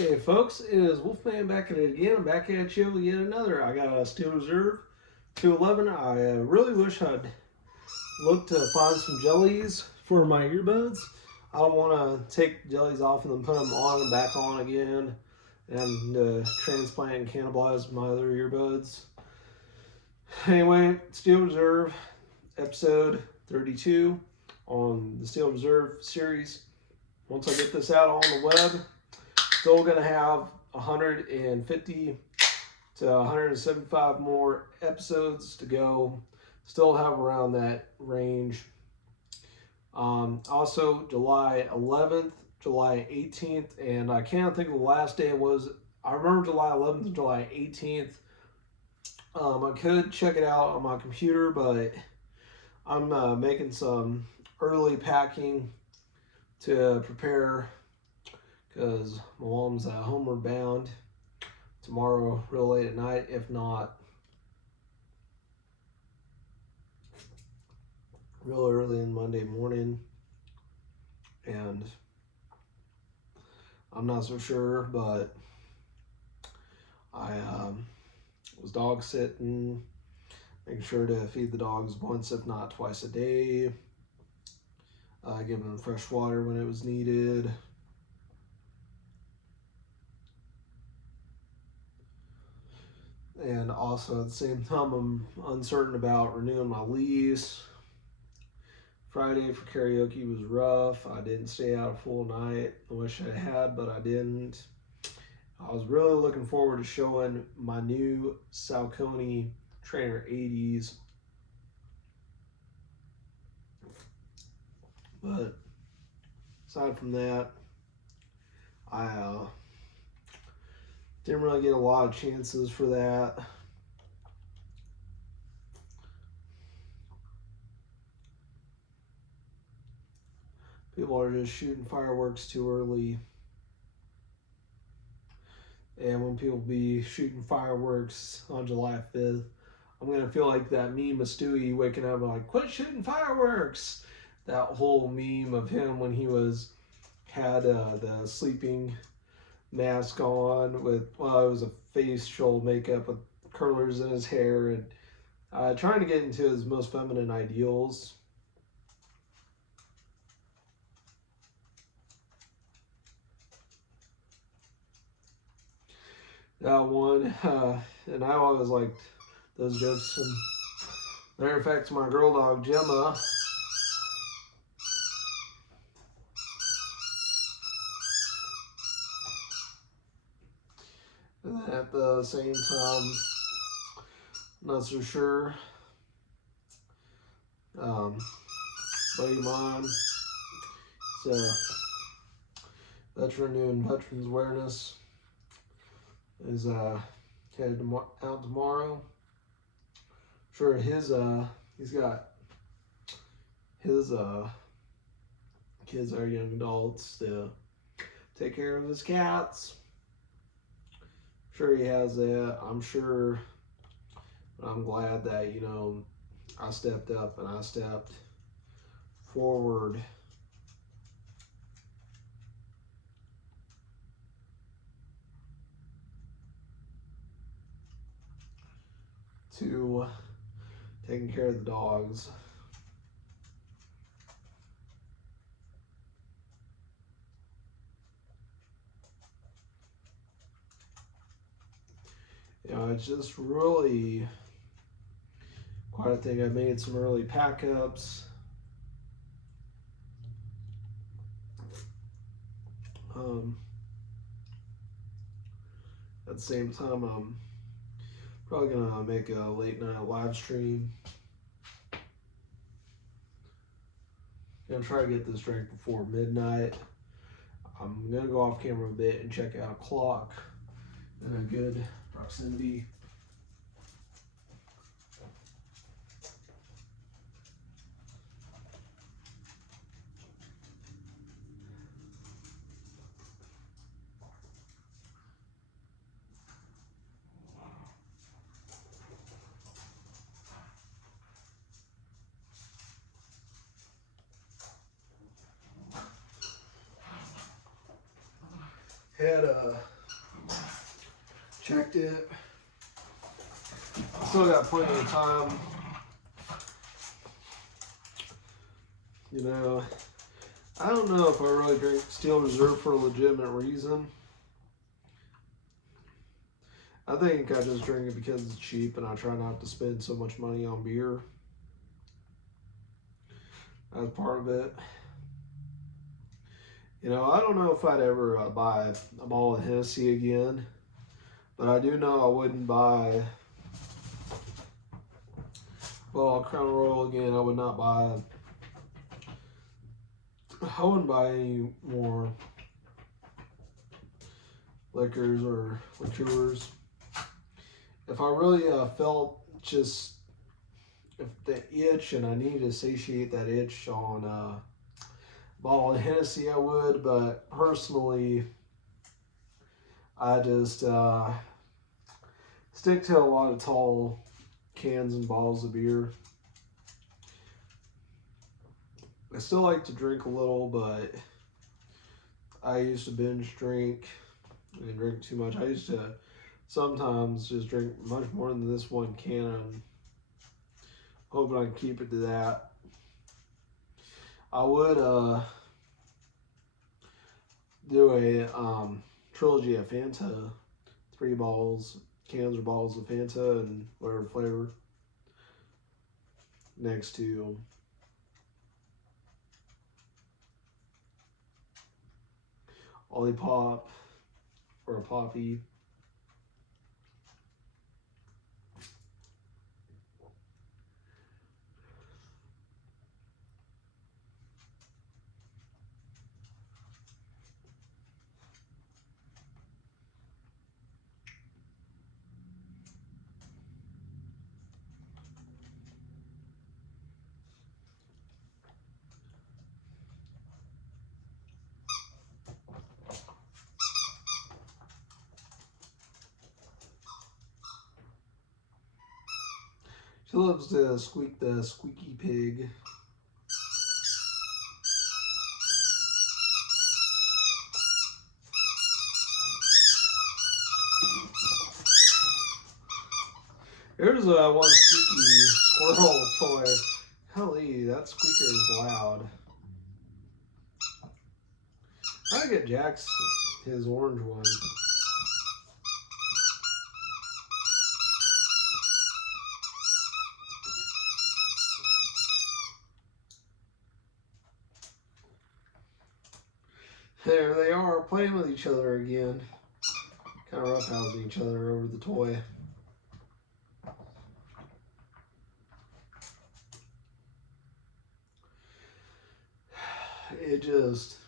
Hey folks, it is Wolfman back at it again. I'm back at you with yet another. I got a Steel Reserve 211. I really wish I'd looked to find some jellies for my earbuds. I don't want to take jellies off and then put them on and back on again and transplant and cannibalize my other earbuds. Anyway, Steel Reserve episode 32 on the Steel Reserve series. Once I get this out on the web, still going to have 150 to 175 more episodes to go. Still have around that range. Also, July 11th, July 18th, and I can't think of the last day it was. I remember July 11th and July 18th. I could check it out on my computer, but I'm making some early packing to prepare because my mom's homeward bound tomorrow real late at night, if not real early in Monday morning. And I'm not so sure, but I was dog sitting, making sure to feed the dogs once, if not twice a day, giving them fresh water when it was needed. And also at the same time, I'm uncertain about renewing my lease. Friday for karaoke was rough. I didn't stay out a full night. I wish I had, but I didn't. I was really looking forward to showing my new Saucony Trainer 80s. But aside from that, I didn't really get a lot of chances for that. People are just shooting fireworks too early. And when people be shooting fireworks on July 5th, I'm going to feel like that meme of Stewie waking up and like, quit shooting fireworks. That whole meme of him when he had the sleeping mask on with, well, it was a facial makeup with curlers in his hair and trying to get into his most feminine ideals. That one, and I always liked those jokes. And matter of fact, my girl dog Gemma, and then at the same time, not so sure. Buddy of mine, it's a veteran doing veterans awareness, is headed out tomorrow. Sure, he's got his kids are young adults to take care of his cats. Sure, he has that. I'm sure. I'm glad that I stepped up and I stepped forward to taking care of the dogs. It's just really quite a thing. I made some early pack ups. At the same time, I'm probably gonna make a late night live stream. Gonna try to get this drank before midnight. I'm gonna go off camera a bit and check out a clock in a good proximity. had checked it. Still got plenty of time. You know, I don't know if I really drink Steel Reserve for a legitimate reason. I think I just drink it because it's cheap and I try not to spend so much money on beer. That's part of it. You know, I don't know if I'd ever buy a bottle of Hennessy again, but I do know I wouldn't buy Crown Royal again. I would not buy. I wouldn't buy any more liquors or liqueurs. If I really felt just if the itch and I need to satiate that itch on a bottle of Hennessy, I would. But personally, I just stick to a lot of tall cans and bottles of beer. I still like to drink a little, but I used to binge drink and drink too much. I used to sometimes just drink much more than this one can. I'm hoping I can keep it to that. I would do a trilogy of Fanta, 3 cans or bottles of Fanta and whatever flavor next to Olipop or a Poppy. She loves to squeak the squeaky pig. There's one squeaky squirrel toy. Golly, that squeaker is loud. I get Jack's his orange one. There they are, playing with each other again. Kind of roughhousing each other over the toy. It just...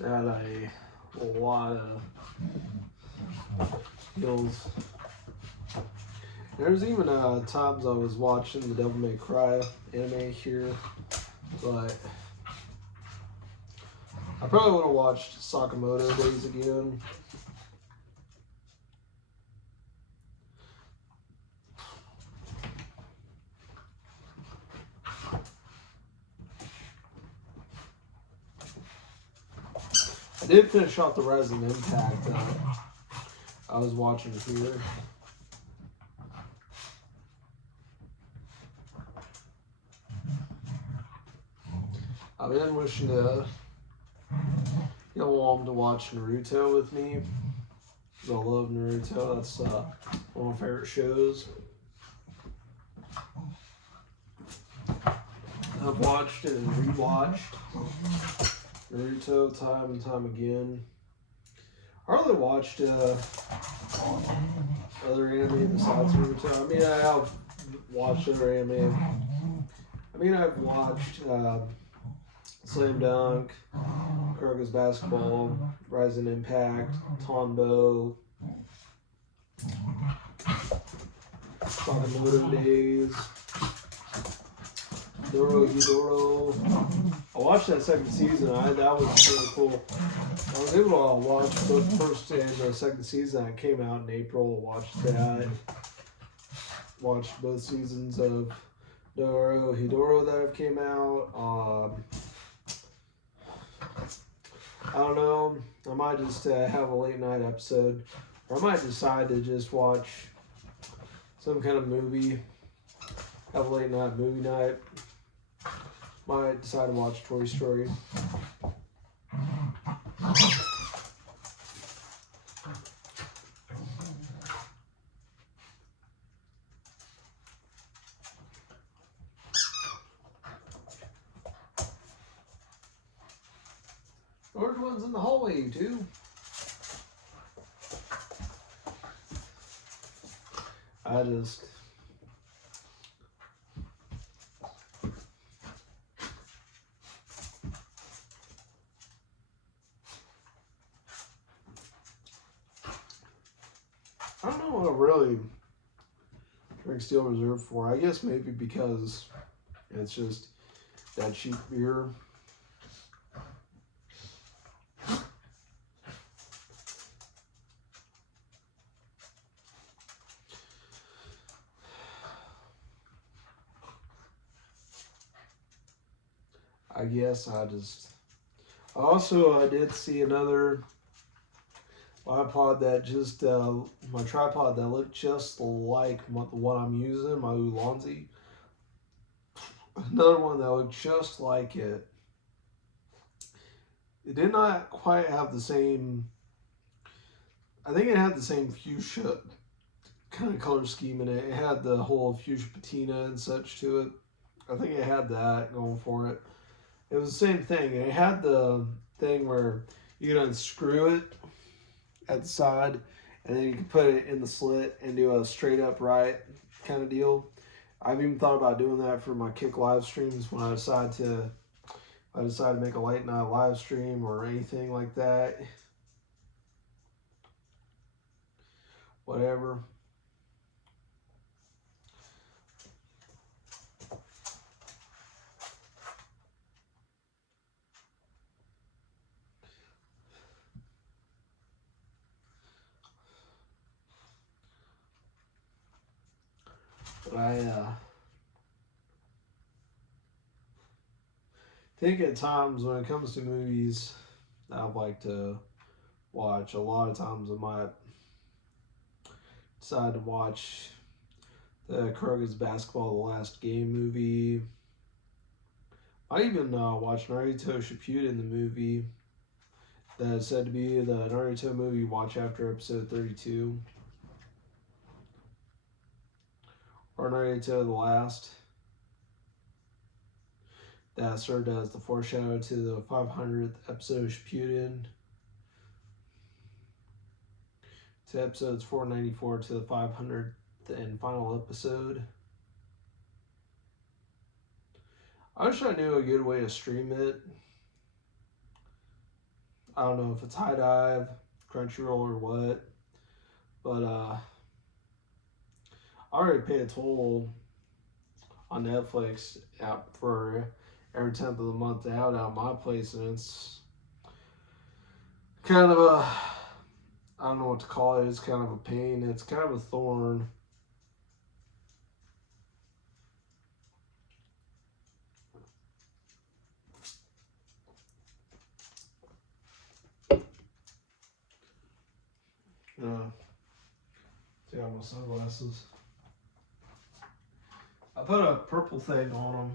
That a lot of skills. There's even times I was watching the Devil May Cry anime here, but I probably would have watched Sakamoto Days again. I did finish off the Resident Impact I was watching here. I've been wishing to get Mom to watch Naruto with me, because I love Naruto. That's one of my favorite shows. I've watched and rewatched Naruto time and time again. I really watched other anime besides Naruto. I mean, I have watched other anime. I mean, I've watched Slam Dunk, Kuroko's Basketball, Rising Impact, Tombow, Sakamoto Days, Dorohedoro. I watched that second season. That was really cool. I was able to watch both the first and the second season that came out in April. Watched that. Watched both seasons of Dorohedoro that have came out. I don't know. I might just have a late night episode, or I might decide to just watch some kind of movie. Have a late night movie night. Might decide to watch Toy Story. Or the ones in the hallway too. I just I don't know what I really drink Steel Reserve for. I guess maybe because it's just that cheap beer. I guess I did see another tripod that just my tripod that looked just like the one I'm using, my Ulanzi. Another one that looked just like it. It did not quite have the same. I think it had the same fuchsia kind of color scheme in it. It had the whole fuchsia patina and such to it. I think it had that going for it. It was the same thing. It had the thing where you could unscrew it at the side, and then you could put it in the slit and do a straight up right kind of deal. I've even thought about doing that for my Kick live streams when I decide to make a late night live stream or anything like that. Whatever. But I think at times when it comes to movies that I'd like to watch, a lot of times I might decide to watch the Kuroko's Basketball The Last Game movie. I even watched Naruto Shippuden, the movie that is said to be the Naruto movie watch after episode 32. Or Naruto The Last. That served as the foreshadow to the 500th episode of Shippuden. To episodes 494 to the 500th and final episode. I wish I knew a good way to stream it. I don't know if it's High Dive, Crunchyroll, or what. But I already paid a toll on Netflix out for every 10th of the month out at my place, and it's kind of I don't know what to call it. It's kind of a pain. It's kind of a thorn. Take out my sunglasses. I put a purple thing on them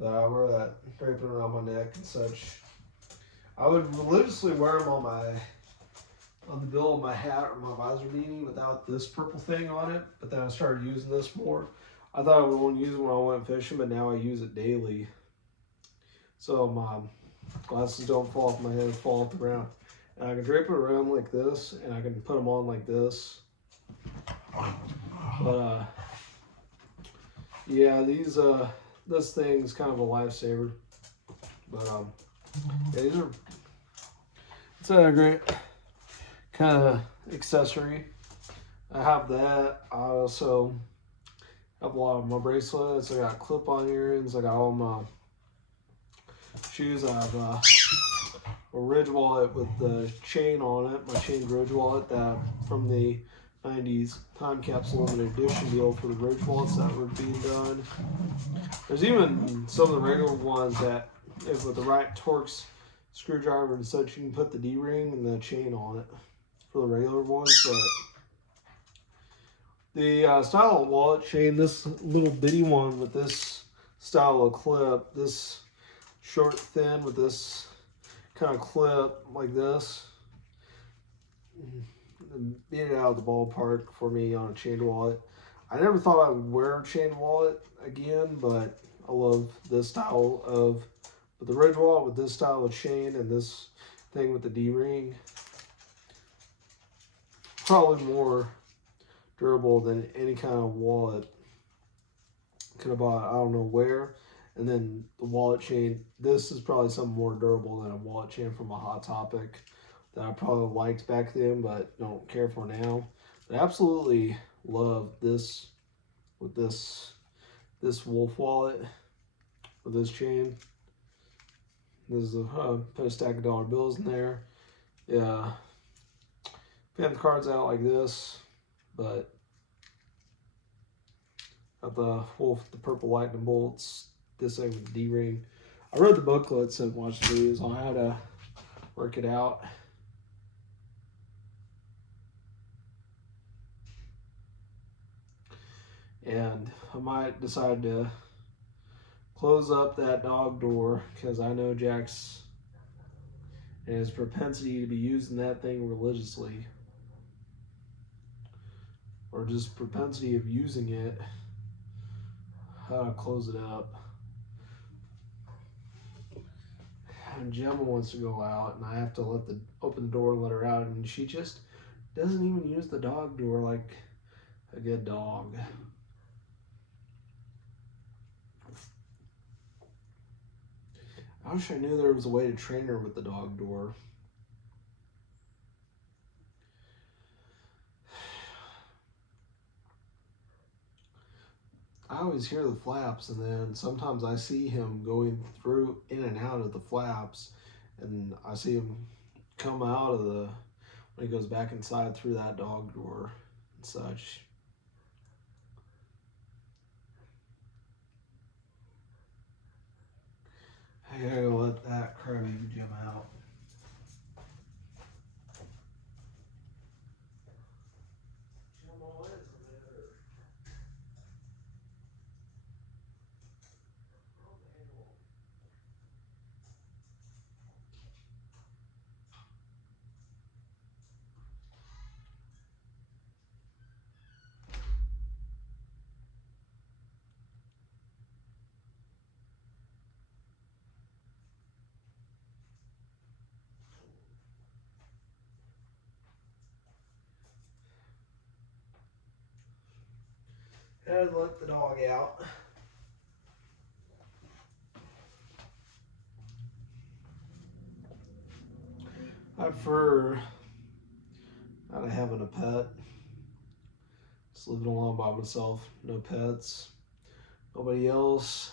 that I wear, that draping around my neck and such. I would religiously wear them on the bill of my hat or my visor beanie without this purple thing on it, but then I started using this more. I thought I would only use it when I went fishing, but now I use it daily. So my glasses don't fall off my head, fall off the ground. And I can drape it around like this, and I can put them on like this. But yeah, this thing's kind of a lifesaver. But yeah, these are it's a great kind of accessory. I have that. I also have a lot of my bracelets. I got clip-on earrings. I got all my shoes. I have a Ridge wallet with the chain on it. My chain Ridge wallet that from the 90s time capsule limited edition deal for the Ridge wallets that were being done. There's even some of the regular ones that, if with the right Torx screwdriver and such, you can put the D-ring and the chain on it for the regular ones. But the style of wallet chain, this little bitty one with this style of clip, this short thin with this kind of clip like this, beat it out of the ballpark for me on a chain wallet. I never thought I would wear a chain wallet again, but I love this style of the Ridge wallet with this style of chain and this thing with the D-ring. Probably more durable than any kind of wallet could have bought. I don't know where. And then the wallet chain. This is probably something more durable than a wallet chain from a Hot Topic that I probably liked back then, but don't care for now. But I absolutely love this with this Wolf wallet with this chain. There's put a stack of dollar bills in there. Yeah, fan the cards out like this, but got the Wolf, the purple lightning bolts. This thing with the D-ring. I read the booklets and watched videos on how to work it out. And I might decide to close up that dog door because I know Jack's and his propensity to be using that thing religiously, or just propensity of using it, how to close it up. And Gemma wants to go out, and I have to open the door and let her out, and she just doesn't even use the dog door like a good dog. I wish I knew there was a way to train her with the dog door. I always hear the flaps, and then sometimes I see him going through in and out of the flaps, and I see him come out of the when he goes back inside through that dog door and such. I gotta go let that crybaby Jim out. Gotta let the dog out. I prefer not having a pet. Just living alone by myself, no pets, nobody else.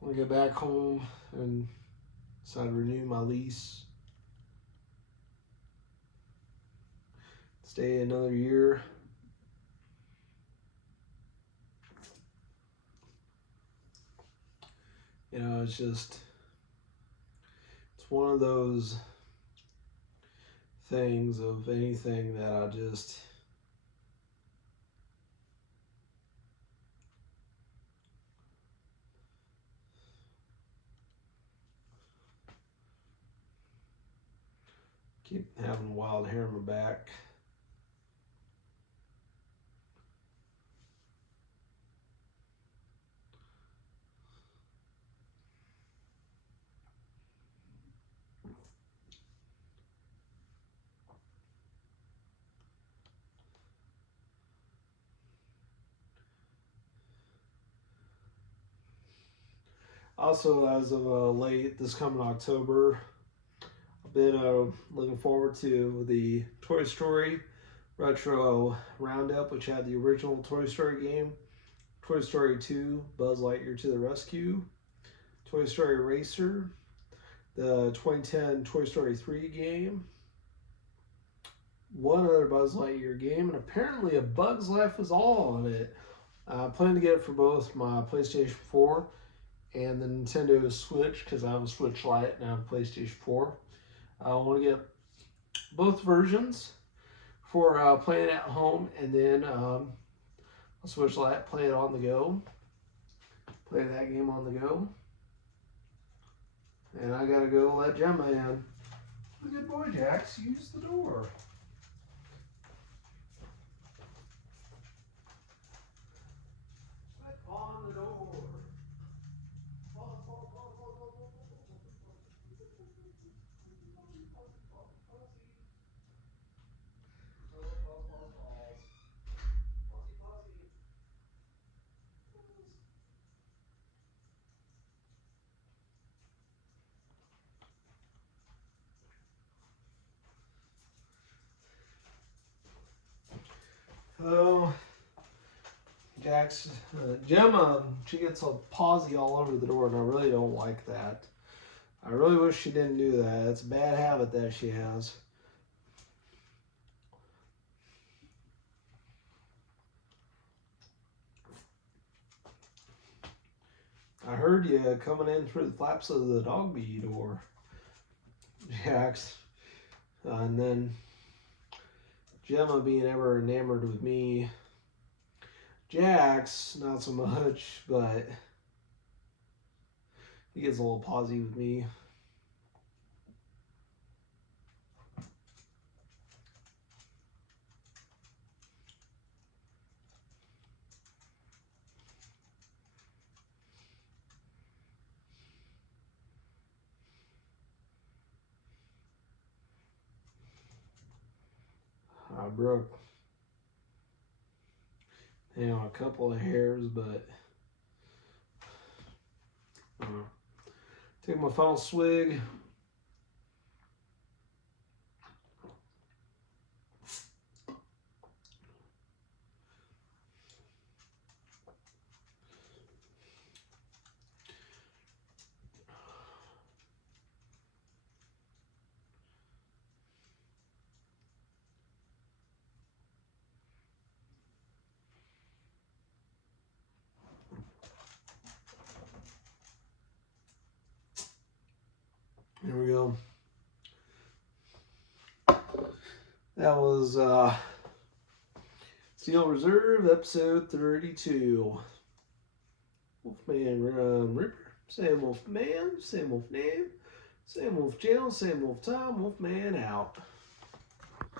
When I get back home and decide to renew my lease, stay another year. You know, it's one of those things of anything that I just keep having wild hair on my back. Also, as of late this coming October, I've been looking forward to the Toy Story Retro Roundup, which had the original Toy Story game, Toy Story 2, Buzz Lightyear to the Rescue, Toy Story Racer, the 2010 Toy Story 3 game, one other Buzz Lightyear game, and apparently A Bug's Life was all on it. I plan to get it for both my PlayStation 4 and the Nintendo Switch, because I have a Switch Lite and I have a PlayStation 4. I want to get both versions for playing at home, and then a Switch Lite, play it on the go. Play that game on the go. And I gotta go let Gemma in. Good boy, Jax. Use the door. Let on the door. Oh, Jax, Gemma, she gets a pausey all over the door, and I really don't like that. I really wish she didn't do that. It's a bad habit that she has. I heard you coming in through the flaps of the dog bee door, Jax. And then Gemma being ever enamored with me. Jax, not so much, but he gets a little pausey with me. I broke, a couple of hairs, but take my final swig. Here we go. That was Steel Reserve, episode 32. Wolfman Ripper. Same Wolf Man, same Wolf name, same Wolf channel, same Wolf time, Wolfman out.